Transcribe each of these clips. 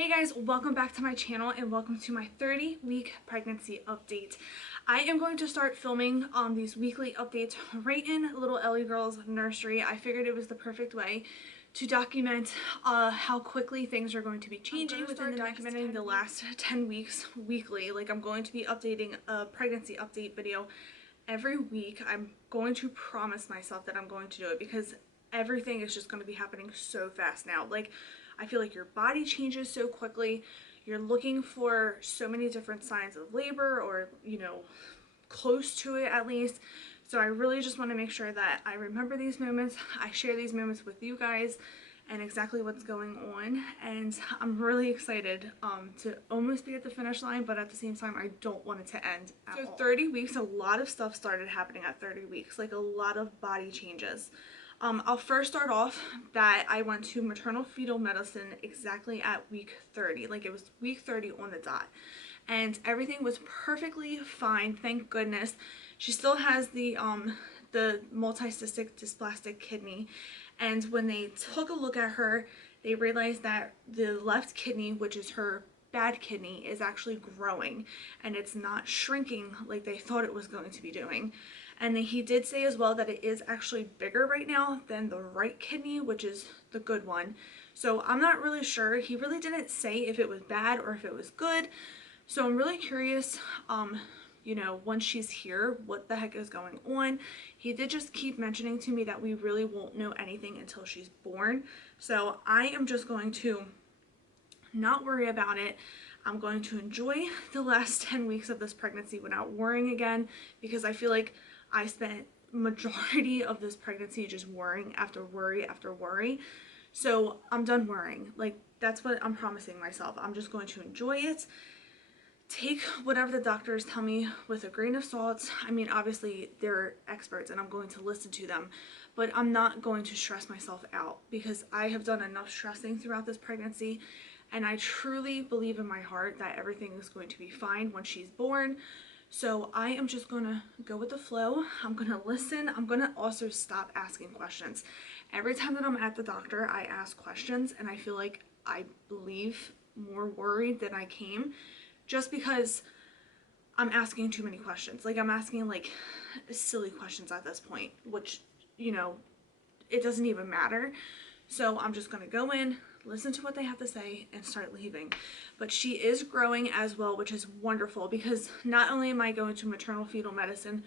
Hey guys, welcome back to my channel and welcome to my 30-week pregnancy update. I am going to start filming these weekly updates right in little Ellie girl's nursery. I figured it was the perfect way to document how quickly things are going to be changing within documenting the last 10 weeks weekly. Like, I'm going to be updating a pregnancy update video every week. I'm going to promise myself that I'm going to do it because everything is just going to be happening so fast now. Like, I feel like your body changes so quickly. You're looking for so many different signs of labor or, close to it at least. So I really just want to make sure that I remember these moments. I share these moments with you guys and exactly what's going on. And I'm really excited to almost be at the finish line, but at the same time, I don't want it to end at all. 30 weeks, a lot of stuff started happening at 30 weeks, like a lot of body changes. I'll first start off that I went to maternal fetal medicine exactly at week 30. Like, it was week 30 on the dot. And everything was perfectly fine, thank goodness. She still has the multicystic dysplastic kidney. And when they took a look at her, they realized that the left kidney, which is her bad kidney, is actually growing. And it's not shrinking like they thought it was going to be doing. And then he did say as well that it is actually bigger right now than the right kidney, which is the good one. So I'm not really sure. He really didn't say if it was bad or if it was good. So I'm really curious, once she's here, what the heck is going on. He did just keep mentioning to me that we really won't know anything until she's born. So I am just going to not worry about it. I'm going to enjoy the last 10 weeks of this pregnancy without worrying again, because I feel like I spent majority of this pregnancy just worrying after worry after worry. So I'm done worrying. Like, that's what I'm promising myself. I'm just going to enjoy it. Take whatever the doctors tell me with a grain of salt. I mean, obviously they're experts and I'm going to listen to them, but I'm not going to stress myself out because I have done enough stressing throughout this pregnancy. And I truly believe in my heart that everything is going to be fine when she's born. So I am just going to go with the flow. I'm going to listen. I'm going to also stop asking questions. Every time that I'm at the doctor, I ask questions and I feel like I leave more worried than I came just because I'm asking too many questions. Like, I'm asking like silly questions at this point, which, it doesn't even matter. So I'm just going to go in, listen to what they have to say, and start leaving. But she is growing as well, which is wonderful because not only am I going to maternal fetal medicine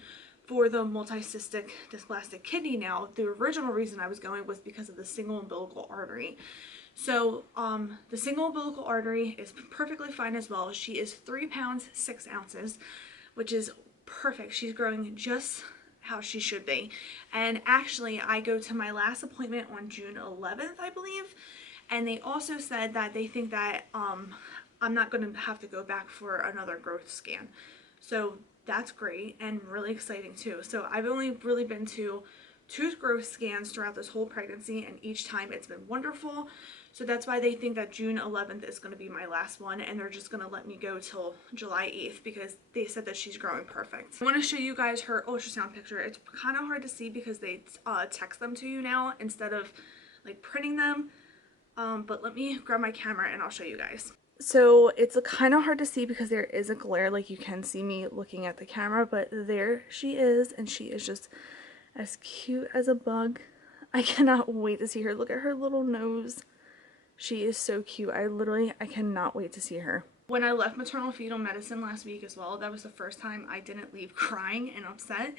for the multicystic dysplastic kidney now, the original reason I was going was because of the single umbilical artery. So the single umbilical artery is perfectly fine as well. She is 3 pounds 6 ounces, which is perfect. She's growing just how she should be. And actually, I go to my last appointment on June 11th, I believe. And they also said that they think that I'm not going to have to go back for another growth scan. So that's great and really exciting too. So I've only really been to 2 growth scans throughout this whole pregnancy, and each time it's been wonderful. So that's why they think that June 11th is going to be my last one, and they're just going to let me go till July 8th because they said that she's growing perfect. I want to show you guys her ultrasound picture. It's kind of hard to see because they text them to you now instead of like printing them. But let me grab my camera and I'll show you guys. So it's kind of hard to see because there is a glare, like you can see me looking at the camera, but there she is, and she is just as cute as a bug. I cannot wait to see her. Look at her little nose. She is so cute. I cannot wait to see her. When I left maternal fetal medicine last week as well, that was the first time I didn't leave crying and upset.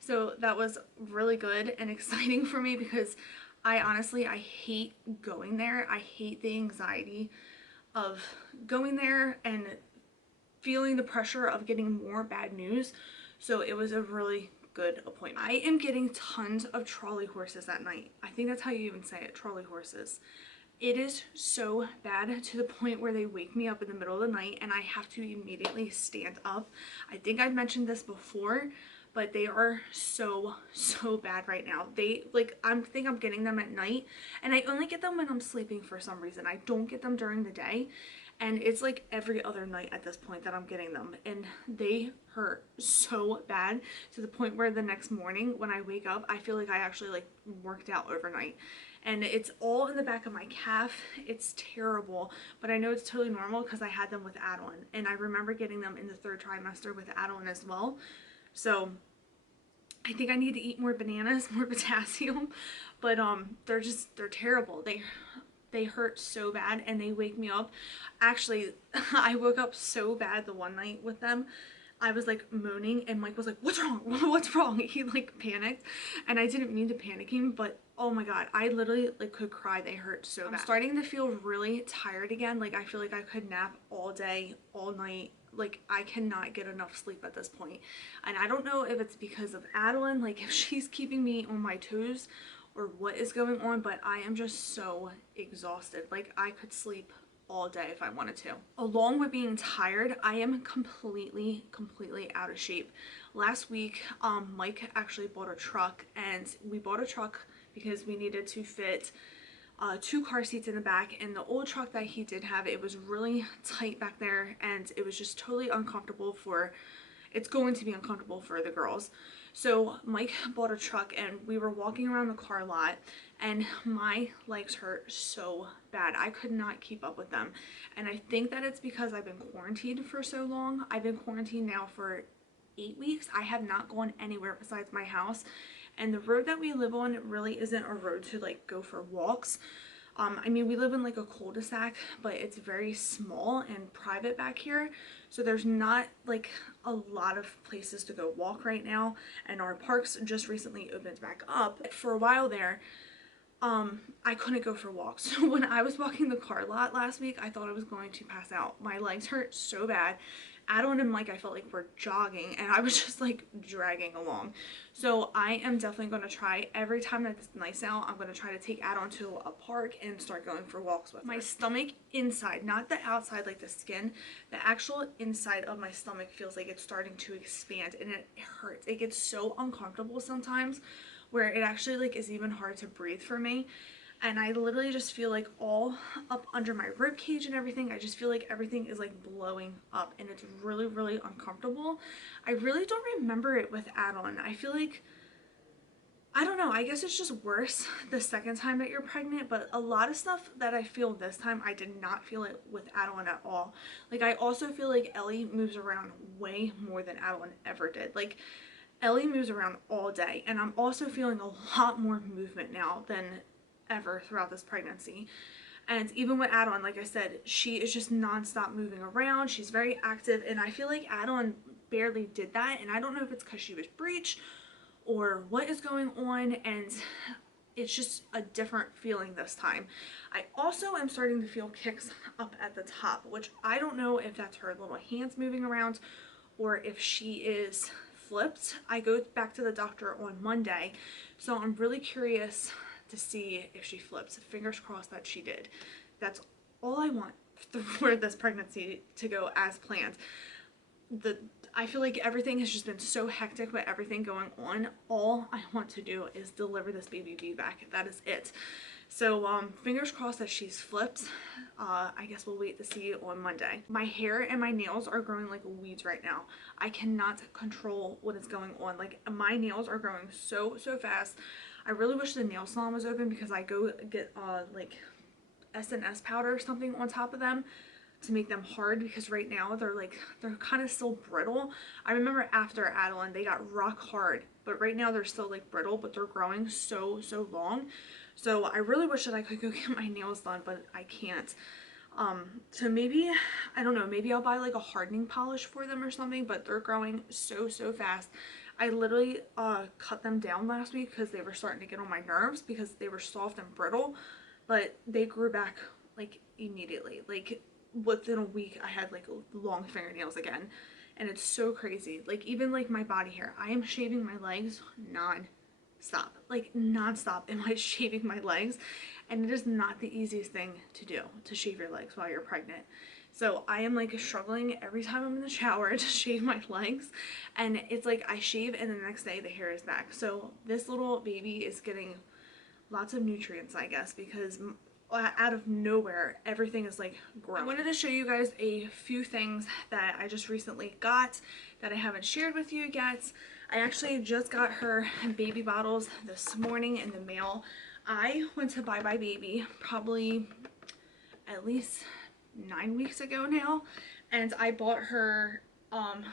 So that was really good and exciting for me because I hate going there. I hate the anxiety of going there and feeling the pressure of getting more bad news. So it was a really good appointment. I am getting tons of trolley horses that night. I think that's how you even say it, trolley horses. It is so bad to the point where they wake me up in the middle of the night and I have to immediately stand up. I think I've mentioned this before, but they are so bad right now. I think I'm getting them at night, and I only get them when I'm sleeping for some reason. I don't get them during the day, and it's like every other night at this point that I'm getting them, and they hurt so bad to the point where the next morning when I wake up, I feel like I actually like worked out overnight. and it's all in the back of my calf. It's terrible, but I know it's totally normal because I had them with Adalynne, and I remember getting them in the 3rd trimester with Adalynne as well. So I think I need to eat more bananas, more potassium, but they're terrible. They hurt so bad and they wake me up. Actually, I woke up so bad the one night with them. I was like moaning and Mike was like, "What's wrong? What's wrong?" He like panicked, and I didn't mean to panic him, but oh my god, I literally like could cry. They hurt so bad. I'm starting to feel really tired again. Like I feel like I could nap all day, all night. Like I cannot get enough sleep at this point. And I don't know if it's because of Adalynne, like if she's keeping me on my toes or what is going on, but I am just so exhausted. Like I could sleep all day if I wanted to. Along with being tired, I am completely out of shape. Last week, Mike actually bought a truck, and we bought a truck because we needed to fit 2 car seats in the back. And the old truck that he did have, it was really tight back there, and it was just totally uncomfortable for, it's going to be uncomfortable for the girls. So Mike bought a truck, and we were walking around the car lot, and my legs hurt so bad. I could not keep up with them. And I think that it's because I've been quarantined for so long. I've been quarantined now for 8 weeks. I have not gone anywhere besides my house. And the road that we live on really isn't a road to like go for walks. I mean, we live in like a cul-de-sac, but it's very small and private back here. So there's not like a lot of places to go walk right now. And our parks just recently opened back up. For a while there, I couldn't go for walks. So when I was walking the car lot last week, I thought I was going to pass out. My legs hurt so bad. Adalynne and Mike, I felt like were jogging, and I was just like dragging along. So I am definitely going to try, every time that it's nice out, I'm going to try to take Adalynne to a park and start going for walks with her. My stomach inside, not the outside like the skin, the actual inside of my stomach feels like it's starting to expand, and it hurts. It gets so uncomfortable sometimes where it actually like is even hard to breathe for me. And I literally just feel like all up under my rib cage and everything, I just feel like everything is like blowing up, and it's really uncomfortable. I really don't remember it with Adalynne. I feel like, I don't know, I guess it's just worse the second time that you're pregnant, but a lot of stuff that I feel this time, I did not feel it with Adalynne at all. Like I also feel like Ellie moves around way more than Adalynne ever did. Like Ellie moves around all day, and I'm also feeling a lot more movement now than ever throughout this pregnancy. And even with Adalynne, like I said, she is just non-stop moving around. She's very active, and I feel like Adalynne barely did that, and I don't know if it's because she was breech or what is going on, and it's just a different feeling this time. I also am starting to feel kicks up at the top, which I don't know if that's her little hands moving around or if she is flipped. I go back to the doctor on Monday, so I'm really curious to see if she flips. Fingers crossed that she did. That's all I want for this pregnancy to go as planned. I feel like everything has just been so hectic with everything going on. All I want to do is deliver this baby back. That is it. So fingers crossed that she's flipped. I guess we'll wait to see on Monday. My hair and my nails are growing like weeds right now. I cannot control what is going on. Like my nails are growing so fast. I really wish the nail salon was open because I go get like SNS powder or something on top of them to make them hard, because right now they're kind of still brittle. I remember after Adalynne they got rock hard, but right now they're still like brittle, but they're growing so long. So I really wish that I could go get my nails done, but I can't. So maybe, I don't know, maybe I'll buy like a hardening polish for them or something, but they're growing so fast. I literally cut them down last week because they were starting to get on my nerves because they were soft and brittle, but they grew back like immediately. Like within a week I had like long fingernails again, and it's so crazy. Like even like my body hair, I am shaving my legs non-stop. Like non-stop am I shaving my legs, and it is not the easiest thing to do, to shave your legs while you're pregnant. So I am like struggling every time I'm in the shower to shave my legs, and it's like I shave and the next day the hair is back. So this little baby is getting lots of nutrients, I guess, because out of nowhere everything is like growing. I wanted to show you guys a few things that I just recently got that I haven't shared with you yet. I actually just got her baby bottles this morning in the mail. I went to Bye Bye Baby probably at least 9 weeks ago now, and I bought her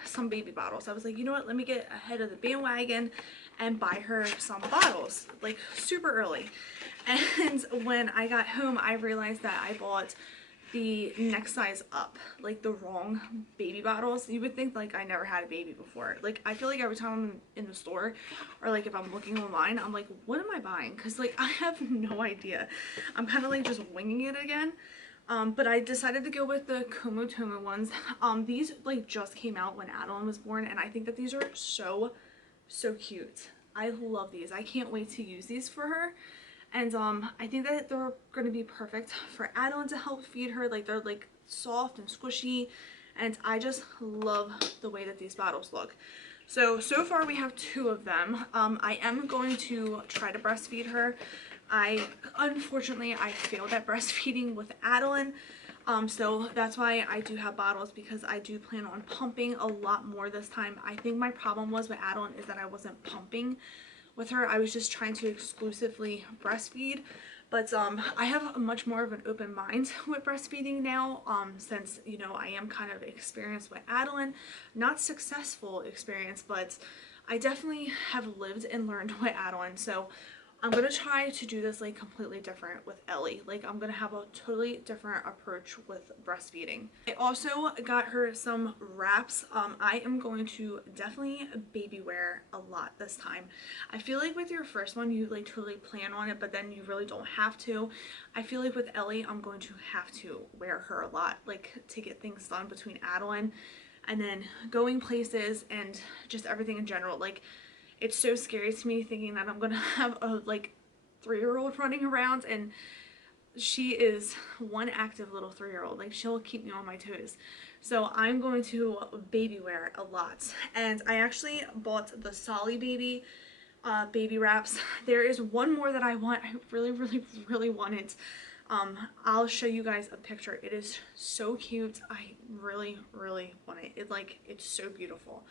some baby bottles. I was like, you know what, let me get ahead of the bandwagon and buy her some bottles like super early. And when I got home, I realized that I bought the next size up, like the wrong baby bottles. You would think like I never had a baby before. Like I feel like every time I'm in the store or like if I'm looking online, I'm like, what am I buying? Because like I have no idea. I'm kind of like just winging it again. But I decided to go with the Komotomo ones. These like just came out when Adalynne was born, and I think that these are so cute. I love these. I can't wait to use these for her. And I think that they're going to be perfect for Adalynne to help feed her. Like they're like soft and squishy, and I just love the way that these bottles look. So far we have 2 of them. I am going to try to breastfeed her. Unfortunately I failed at breastfeeding with Adalynne. So that's why I do have bottles, because I do plan on pumping a lot more this time. I think my problem was with Adalynne is that I wasn't pumping with her. I was just trying to exclusively breastfeed. But I have much more of an open mind with breastfeeding now, since, you know, I am kind of experienced with Adalynne. Not successful experience, but I definitely have lived and learned with Adalynne. So I'm going to try to do this like completely different with Ellie. Like I'm going to have a totally different approach with breastfeeding. I also got her some wraps. I am going to definitely baby wear a lot this time. I feel like with your first one you like totally plan on it, but then you really don't have to. I feel like with Ellie I'm going to have to wear her a lot, like to get things done between Adalynne and then going places and just everything in general. Like it's so scary to me thinking that I'm gonna have a like 3-year-old running around, and she is one active little 3-year-old. Like she'll keep me on my toes. So I'm going to baby wear a lot. And I actually bought the Solly Baby baby wraps. There is one more that I want. I really want it. I'll show you guys a picture. It is so cute. I really want it. It's so beautiful.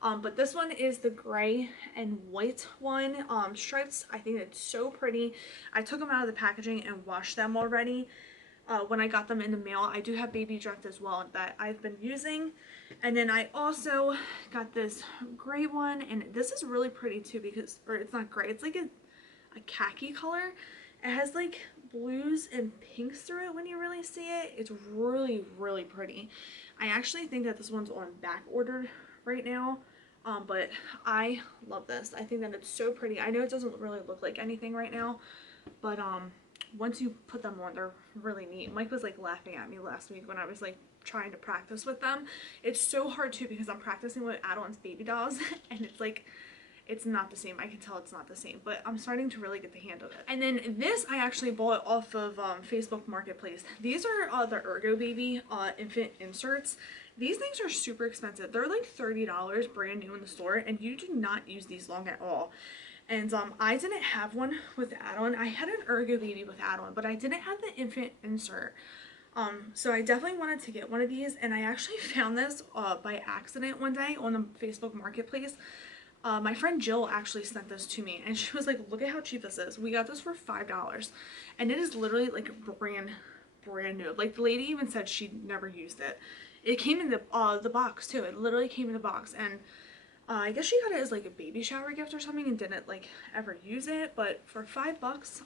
But this one is the gray and white one, stripes. I think it's so pretty. I took them out of the packaging and washed them already when I got them in the mail. I do have baby dress as well that I've been using. And then I also got this gray one, and this is really pretty too, because, or it's not gray, it's like a khaki color. It has like blues and pinks through it when you really see it. It's really pretty. I actually think that this one's on back order right now, but I love this. I think that it's so pretty. I know it doesn't really look like anything right now, but once you put them on, they're really neat. Mike was like laughing at me last week when I was like trying to practice with them. It's so hard too, because I'm practicing with Adalynne's baby dolls and it's like, it's not the same. I can tell it's not the same, but I'm starting to really get the hang of it. And then this I actually bought off of Facebook Marketplace. These are the Ergo Baby infant inserts. These things are super expensive. They're like $30 brand new in the store, and you do not use these long at all. And I didn't have one with Adalynne. I had an Ergo Baby with Adalynne, but I didn't have the infant insert. So I definitely wanted to get one of these, and I actually found this by accident one day on the Facebook Marketplace. My friend Jill actually sent this to me, and she was like, look at how cheap this is. We got this for $5, and it is literally like brand new. Like the lady even said she'd never used it. It came in the box too. It literally came in the box, and I guess she got it as like a baby shower gift or something and didn't like ever use it. But for $5,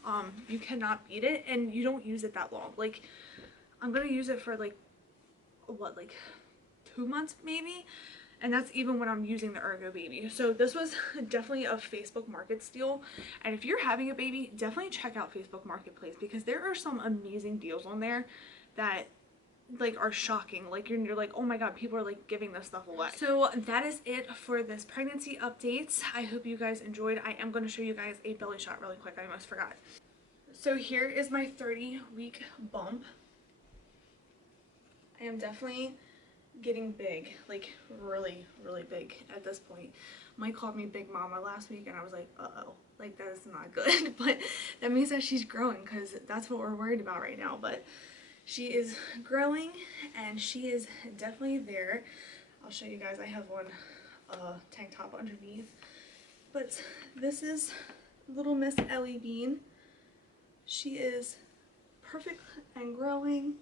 you cannot beat it, and you don't use it that long. Like I'm gonna use it for like what, like 2 months maybe, and that's even when I'm using the Ergo Baby. So this was definitely a Facebook Market steal, and if you're having a baby, definitely check out Facebook Marketplace, because there are some amazing deals on there that like are shocking. Like you're like, oh my god, people are like giving this stuff away. So that is it for this pregnancy update. I hope you guys enjoyed. I am going to show you guys a belly shot really quick. I almost forgot. So here is my 30-week bump. I am definitely getting big, like really big at this point. Mike called me Big Mama last week, and I was like, uh-oh, like that is not good. But that means that she's growing, because that's what we're worried about right now. But she is growing, and she is definitely there. I'll show you guys. I have on a tank top underneath, but this is little Miss Ellie Bean. She is perfect and growing,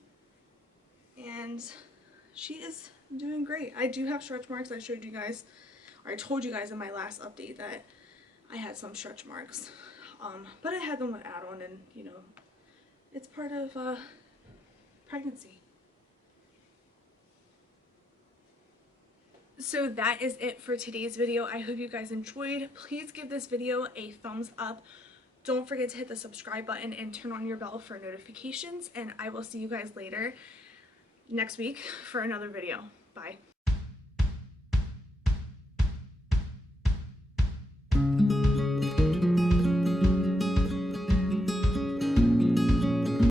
and she is doing great. I do have stretch marks. I showed you guys, or I told you guys in my last update that I had some stretch marks, but I had them with Adalynne, and you know, it's part of pregnancy. So that is it for today's video. I hope you guys enjoyed. Please give this video a thumbs up. Don't forget to hit the subscribe button and turn on your bell for notifications, and I will see you guys later next week for another video. Bye.